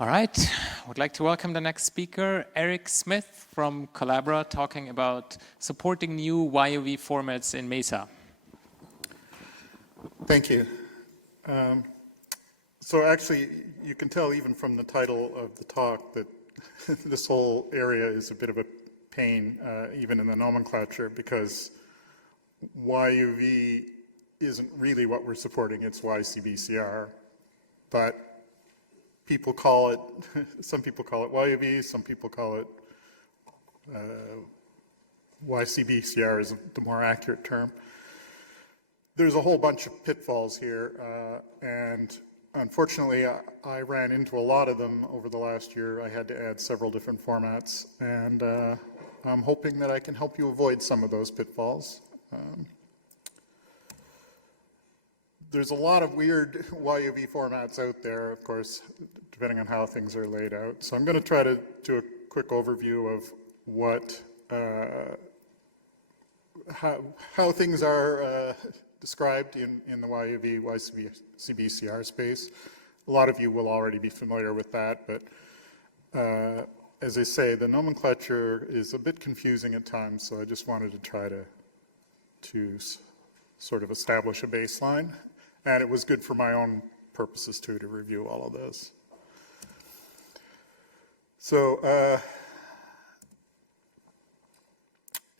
All right, I would like to welcome the next speaker, Eric Smith from Collabora, talking about supporting new YUV formats in Mesa. Thank you. So actually, you can tell even from the title of the talk that this whole area is a bit of a pain, even in the nomenclature, because YUV isn't really what we're supporting, it's YCBCR. But people call it, some people call it YUV, some people call it YCBCR is the more accurate term. There's a whole bunch of pitfalls here, and unfortunately I ran into a lot of them over the last year. I had to add several different formats, and I'm hoping that I can help you avoid some of those pitfalls. There's a lot of weird YUV formats out there, of course, depending on how things are laid out. So I'm going to try to do a quick overview of what, how things are described in the YUV, YCBCR space. A lot of you will already be familiar with that, but as I say, the nomenclature is a bit confusing at times, so I just wanted to try to sort of establish a baseline. And it was good for my own purposes, too, to review all of this. So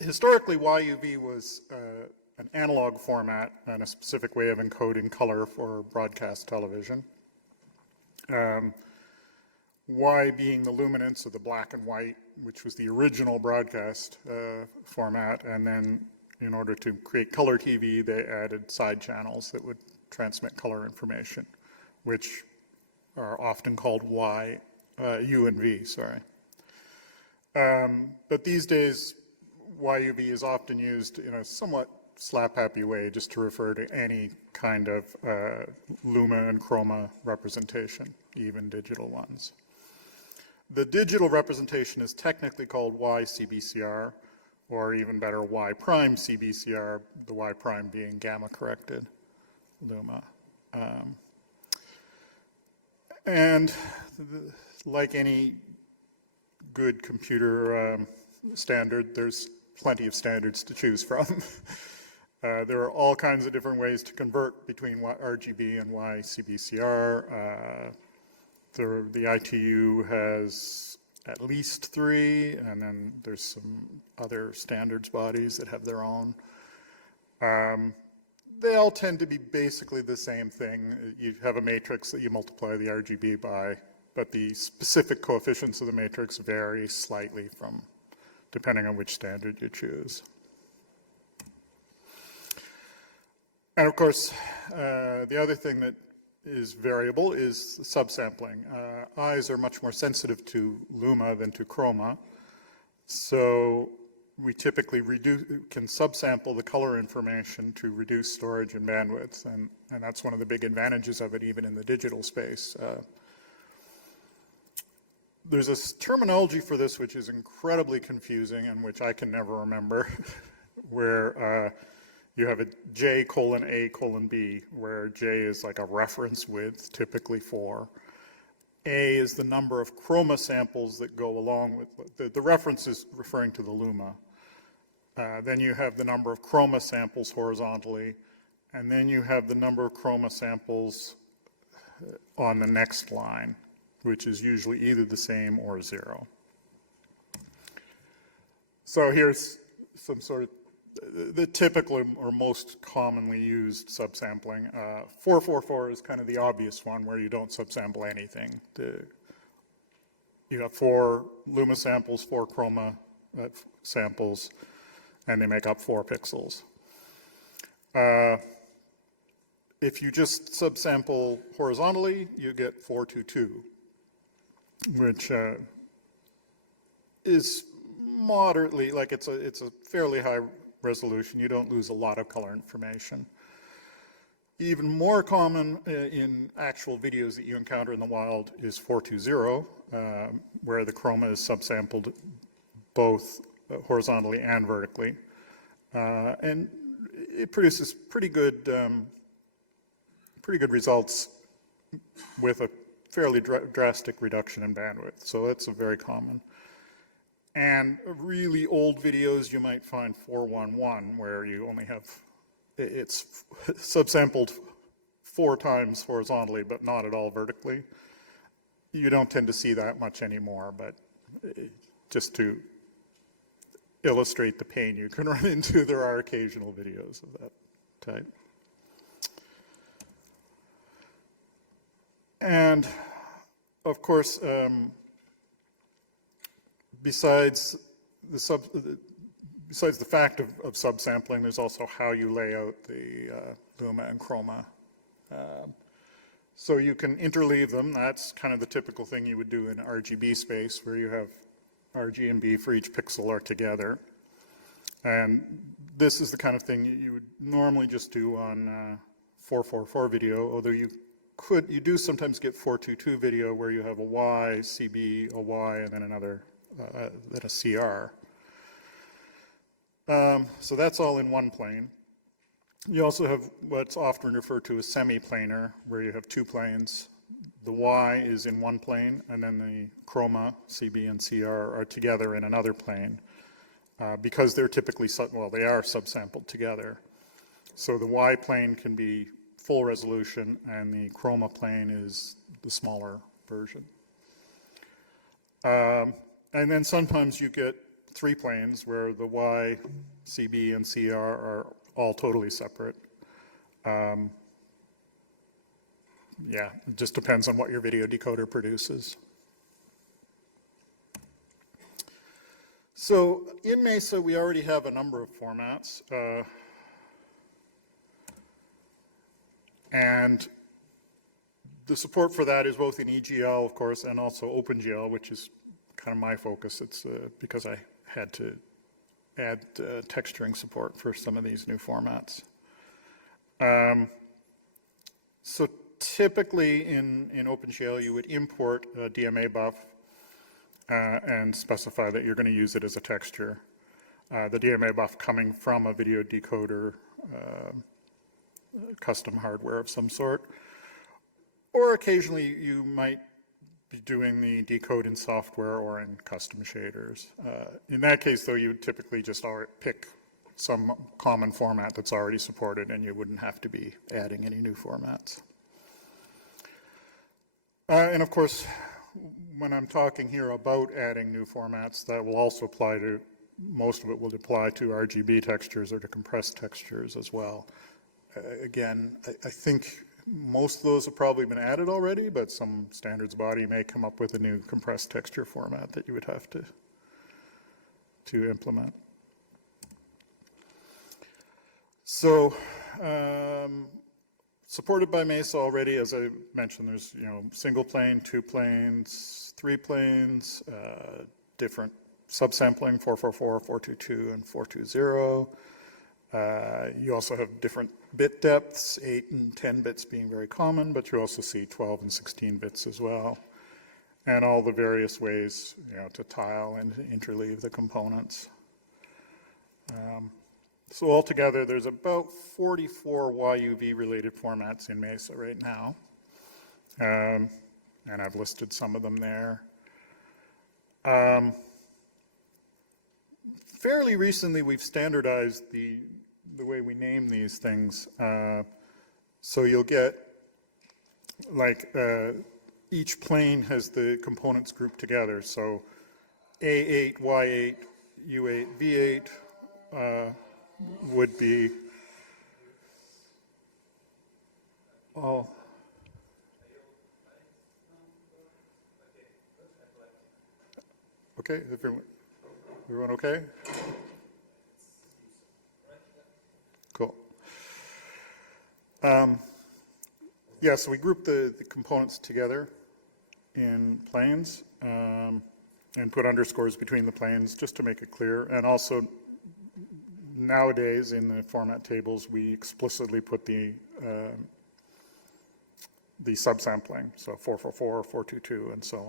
historically, YUV was an analog format and a specific way of encoding color for broadcast television. Y being the luminance of the black and white, which was the original broadcast format, and then in order to create color TV, they added side channels that would transmit color information, which are often called U and V, sorry. But these days, YUV is often used in a somewhat slap-happy way just to refer to any kind of luma and chroma representation, even digital ones. The digital representation is technically called YCBCR, or even better, Y prime CBCR, the Y prime being gamma-corrected luma. And like any good computer standard, there's plenty of standards to choose from. There are all kinds of different ways to convert between RGB and YCBCR. The ITU has at least 3, and then there's some other standards bodies that have their own. They all tend to be basically the same thing. You have a matrix that you multiply the RGB by, but the specific coefficients of the matrix vary slightly depending on which standard you choose. And of course, the other thing that is variable is subsampling. Eyes are much more sensitive to luma than to chroma, so we typically can subsample the color information to reduce storage and bandwidth, and that's one of the big advantages of it, even in the digital space. There's a terminology for this which is incredibly confusing and which I can never remember, where you have a J:A:B, where J is like a reference width, typically 4. A is the number of chroma samples that go along with the reference is referring to the luma. Then you have the number of chroma samples horizontally, and then you have the number of chroma samples on the next line, which is usually either the same or 0. So here's some sort of the typical or most commonly used subsampling. 444 is kind of the obvious one where you don't subsample anything. You have 4 luma samples, 4 chroma samples, and they make up 4 pixels. If you just subsample horizontally, you get 422, which is moderately, like it's a fairly high resolution. You don't lose a lot of color information. Even more common in actual videos that you encounter in the wild is 420, where the chroma is subsampled both horizontally and vertically. And it produces pretty good results with a fairly drastic reduction in bandwidth. So that's a very common. And really old videos, you might find 411, where you only have, it's subsampled 4 times horizontally, but not at all vertically. You don't tend to see that much anymore, but just to illustrate the pain you can run into, there are occasional videos of that type. And of course, besides the fact of subsampling, there's also how you lay out the luma and chroma. So you can interleave them. That's kind of the typical thing you would do in RGB space, where you have RG and B for each pixel are together. And this is the kind of thing you would normally just do on 444 video, although you do sometimes get 422 video where you have a Y, CB, a Y, and then another, then a CR. So that's all in one plane. You also have what's often referred to as semi-planar, where you have 2 planes. The Y is in one plane, and then the chroma, CB and CR, are together in another plane, because they're typically, they are subsampled together. So the Y plane can be full resolution, and the chroma plane is the smaller version. And then sometimes you get 3 planes where the Y, CB, and CR are all totally separate. Yeah, it just depends on what your video decoder produces. So in Mesa, we already have a number of formats. And the support for that is both in EGL, of course, and also OpenGL, which is kind of my focus. It's because I had to add texturing support for some of these new formats. So typically in OpenGL, you would import a DMA buff and specify that you're going to use it as a texture. The DMA buff coming from a video decoder custom hardware of some sort. Or occasionally you might be doing the decode in software or in custom shaders. In that case, though, you would typically just pick some common format that's already supported, and you wouldn't have to be adding any new formats. And of course, when I'm talking here about adding new formats, that will also apply to, most of it will apply to RGB textures or to compressed textures as well. Again, I think most of those have probably been added already, but some standards body may come up with a new compressed texture format that you would have to implement. So, supported by Mesa already, as I mentioned, there's single plane, 2 planes, 3 planes, different subsampling, 444, 422, and 420. You also have different bit depths, 8 and 10 bits being very common, but you also see 12 and 16 bits as well, and all the various ways to tile and interleave the components. So altogether, there's about 44 YUV related formats in Mesa right now, and I've listed some of them there. Fairly recently, we've standardized the way we name these things. So you'll get, like, each plane has the components grouped together. So A8, Y8, U8, V8 would be all. Okay, everyone okay? Cool. Yeah, so we group the components together in planes and put underscores between the planes just to make it clear. And also, nowadays in the format tables, we explicitly put the subsampling, so 444, 422, and so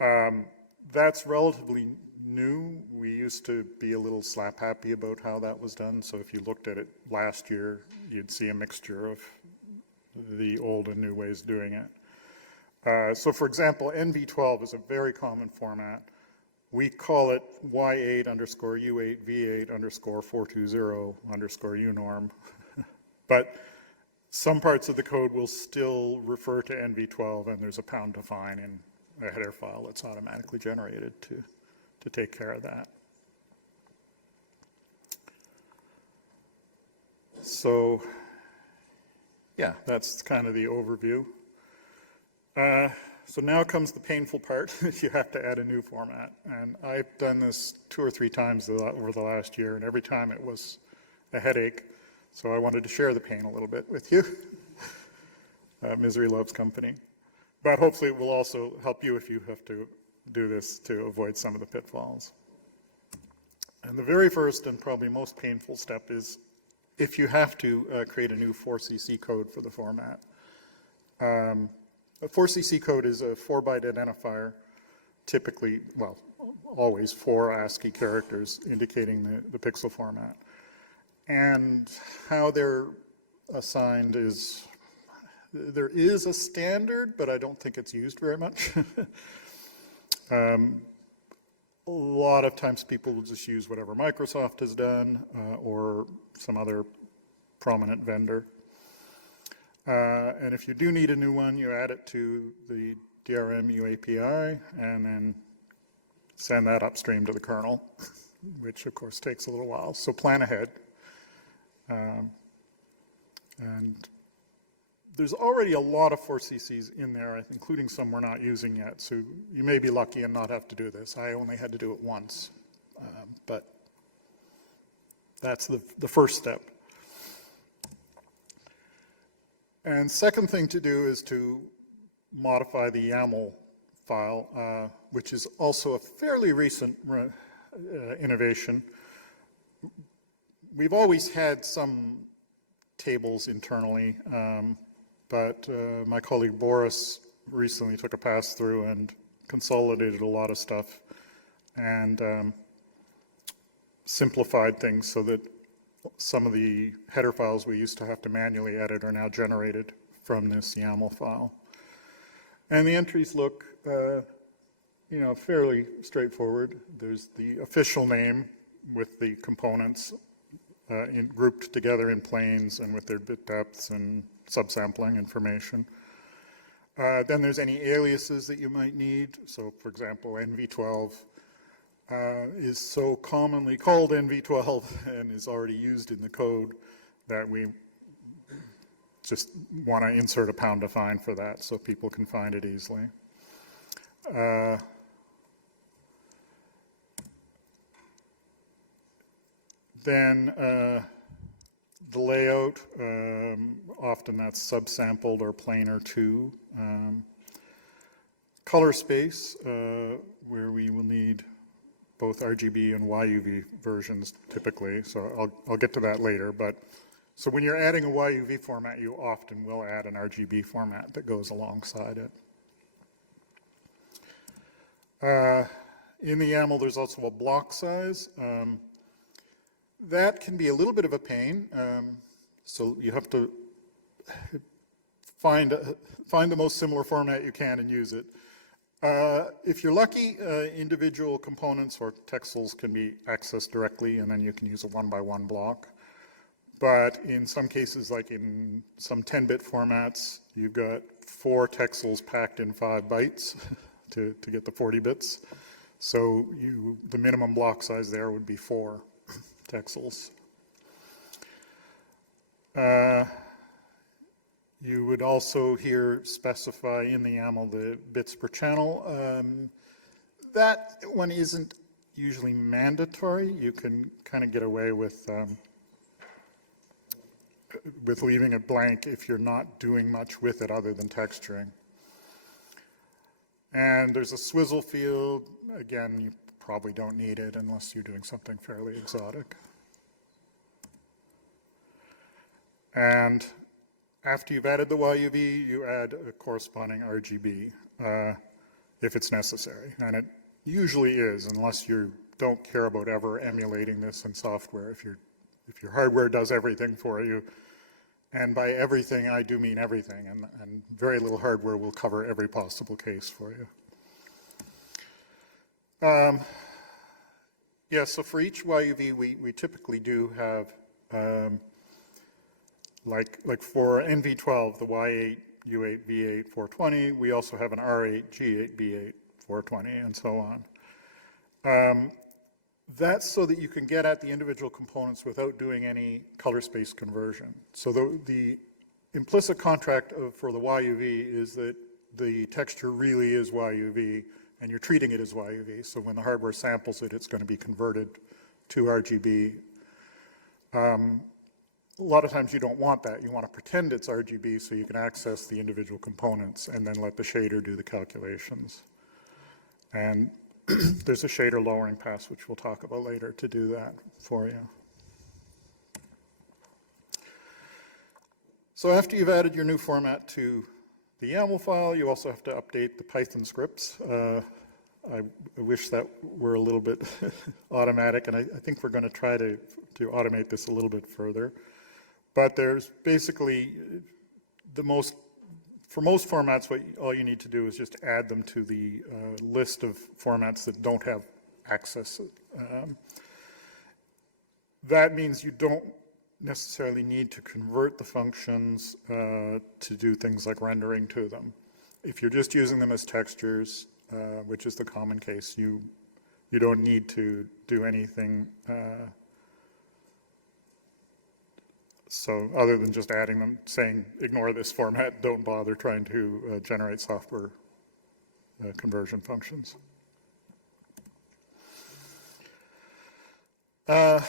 on. That's relatively new. We used to be a little slap happy about how that was done. So if you looked at it last year, you'd see a mixture of the old and new ways of doing it. So for example, NV12 is a very common format. We call it Y8 underscore U8 V8 underscore 420 underscore UNorm. But some parts of the code will still refer to NV12, and there's a pound define in a header file that's automatically generated to take care of that. So, yeah, that's kind of the overview. So now comes the painful part. You have to add a new format. And I've done this 2 or 3 times over the last year, and every time it was a headache. So I wanted to share the pain a little bit with you. Misery loves company. But hopefully it will also help you if you have to do this to avoid some of the pitfalls. And the very first and probably most painful step is if you have to create a new 4cc code for the format. A 4cc code is a 4-byte identifier, typically, well, always 4 ASCII characters indicating the pixel format. And how they're assigned is, there is a standard, but I don't think it's used very much. A lot of times people will just use whatever Microsoft has done or some other prominent vendor. And if you do need a new one, you add it to the DRMU API and then send that upstream to the kernel, which of course takes a little while. So plan ahead. And there's already a lot of 4CCs in there, including some we're not using yet. So you may be lucky and not have to do this. I only had to do it once. But that's the first step. And second thing to do is to modify the YAML file, which is also a fairly recent innovation. We've always had some tables internally, but my colleague Boris recently took a pass through and consolidated a lot of stuff and simplified things so that some of the header files we used to have to manually edit are now generated from this YAML file. And the entries look, fairly straightforward. There's the official name with the components grouped together in planes and with their bit depths and subsampling information. Then there's any aliases that you might need. So, for example, NV12 is so commonly called NV12 and is already used in the code that we just want to insert a pound define for that so people can find it easily. Then the layout, often that's subsampled or planar 2. Color space, where we will need both RGB and YUV versions typically, so I'll get to that later. But so when you're adding a YUV format, you often will add an RGB format that goes alongside it. In the YAML, there's also a block size. That can be a little bit of a pain, so you have to find the most similar format you can and use it. If you're lucky, individual components or texels can be accessed directly, and then you can use a 1x1 block. But in some cases, like in some 10-bit formats, you've got 4 texels packed in 5 bytes to get the 40 bits. So the minimum block size there would be 4 texels. You would also here specify in the YAML the bits per channel. That one isn't usually mandatory. You can kind of get away with leaving it blank if you're not doing much with it other than texturing. And there's a swizzle field. Again, you probably don't need it unless you're doing something fairly exotic. And after you've added the YUV, you add a corresponding RGB if it's necessary. And it usually is, unless you don't care about ever emulating this in software. If your hardware does everything for you And by everything, I do mean everything, and very little hardware will cover every possible case for you. Yeah, so for each YUV, we typically do have, like for NV12, the Y8, U8, V8, 420, we also have an R8, G8, B8, 420, and so on. That's so that you can get at the individual components without doing any color space conversion. So the implicit contract for the YUV is that the texture really is YUV, and you're treating it as YUV. So when the hardware samples it, it's going to be converted to RGB. A lot of times you don't want that. You want to pretend it's RGB so you can access the individual components and then let the shader do the calculations. And there's a shader lowering pass, which we'll talk about later, to do that for you. So after you've added your new format to the YAML file, you also have to update the Python scripts. I wish that were a little bit automatic, and I think we're going to try to automate this a little bit further. But there's basically for most formats, all you need to do is just add them to the list of formats that don't have access. That means you don't necessarily need to convert the functions to do things like rendering to them. If you're just using them as textures, which is the common case, you don't need to do anything so other than just adding them, saying, ignore this format, don't bother trying to generate software conversion functions. So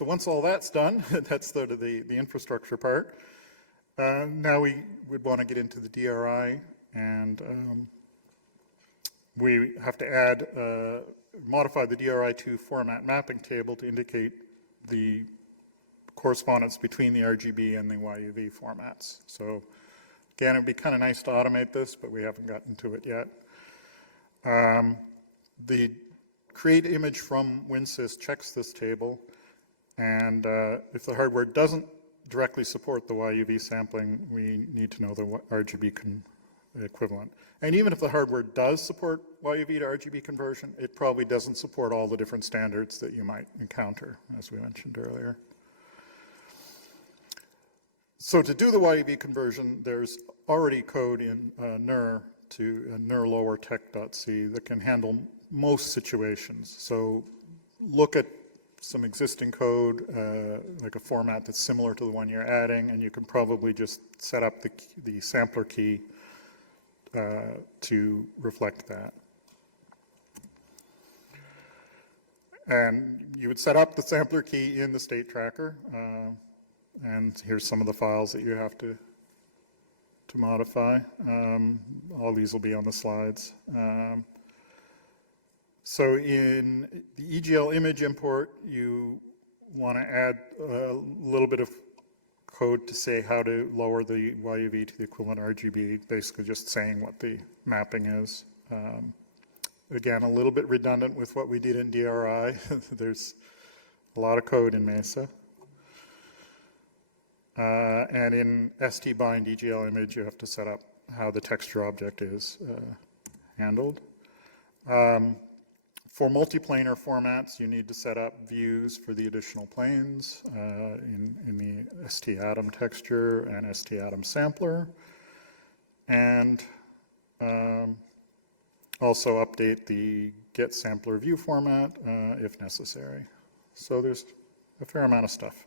once all that's done, that's sort of the infrastructure part. Now we would want to get into the DRI, and we have to add, modify the DRI2 format mapping table to indicate the correspondence between the RGB and the YUV formats. So again, it would be kind of nice to automate this, but we haven't gotten to it yet. The create image from WinSys checks this table, and if the hardware doesn't directly support the YUV sampling, we need to know the RGB equivalent. And even if the hardware does support YUV to RGB conversion, it probably doesn't support all the different standards that you might encounter, as we mentioned earlier. So to do the YUV conversion, there's already code in NIR to NIR tech.c that can handle most situations. So look at some existing code, like a format that's similar to the one you're adding, and you can probably just set up the sampler key to reflect that. And you would set up the sampler key in the state tracker. And here's some of the files that you have to modify. All these will be on the slides. So in the EGL image import, you want to add a little bit of code to say how to lower the YUV to the equivalent RGB, basically just saying what the mapping is. Again, a little bit redundant with what we did in DRI. There's a lot of code in Mesa. And in ST-bind EGL image, you have to set up how the texture object is handled. For multiplanar formats, you need to set up views for the additional planes in the ST-Atom texture and ST-Atom sampler. And also update the get sampler view format if necessary. So there's a fair amount of stuff.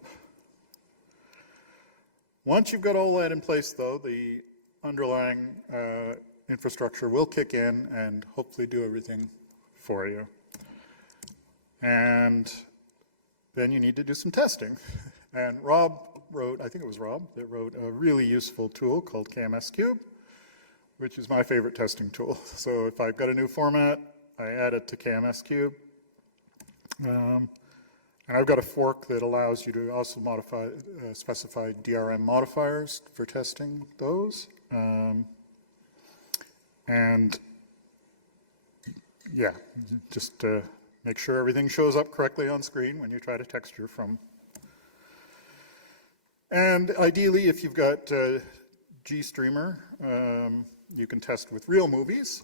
Once you've got all that in place, though, the underlying infrastructure will kick in and hopefully do everything for you. And then you need to do some testing. And Rob wrote, I think it was Rob, that wrote a really useful tool called KMS Cube, which is my favorite testing tool. So if I've got a new format, I add it to KMS Cube. And I've got a fork that allows you to also modify, specify DRM modifiers for testing those. And yeah, just make sure everything shows up correctly on screen when you try to texture from And ideally, if you've got GStreamer, you can test with real movies.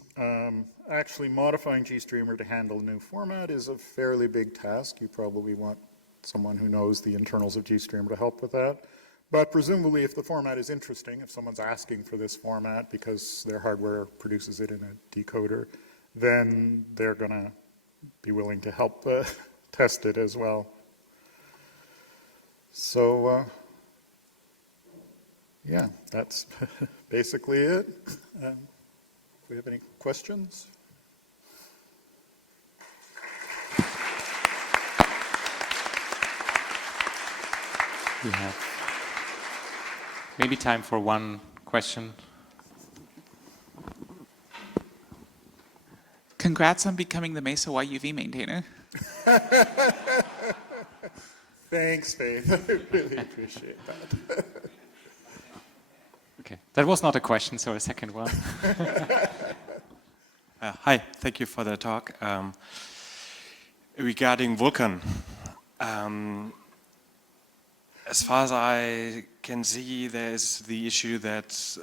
Actually modifying GStreamer to handle a new format is a fairly big task. You probably want someone who knows the internals of GStreamer to help with that. But presumably if the format is interesting, if someone's asking for this format because their hardware produces it in a decoder, then they're going to be willing to help test it as well. So, yeah, that's basically it. If we have any questions? We have maybe time for one question. Congrats on becoming the Mesa YUV maintainer. Thanks, Faith. I really appreciate that. Okay, that was not a question, so a second one. Hi, thank you for the talk. Regarding Vulkan, as far as I can see, there is the issue that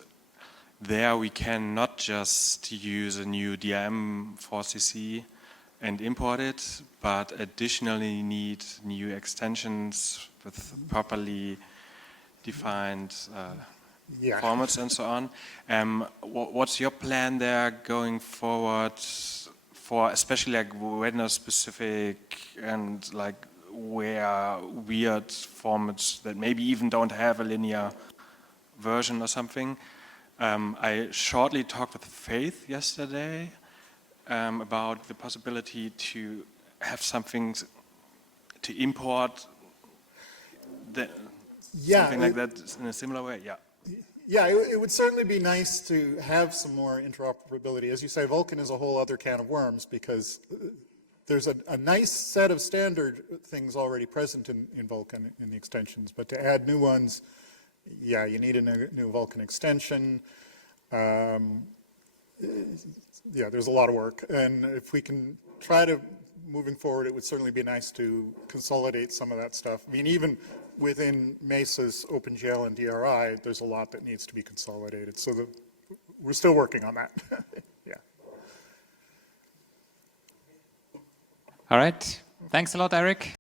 there we can not just use a new DRM 4CC and import it, but additionally need new extensions with properly defined formats and so on. What's your plan there going forward for especially like Redner specific and like where weird formats that maybe even don't have a linear version or something? I shortly talked with Faith yesterday about the possibility to have something to import something like that in a similar way. Yeah. Yeah, it would certainly be nice to have some more interoperability. As you say, Vulkan is a whole other can of worms because there's a nice set of standard things already present in Vulkan in the extensions, but to add new ones, yeah, you need a new Vulkan extension. Yeah, there's a lot of work, and if we can try to, moving forward, it would certainly be nice to consolidate some of that stuff. I mean, even within Mesa's OpenGL and DRI, there's a lot that needs to be consolidated, so we're still working on that. Yeah. All right, thanks a lot, Eric.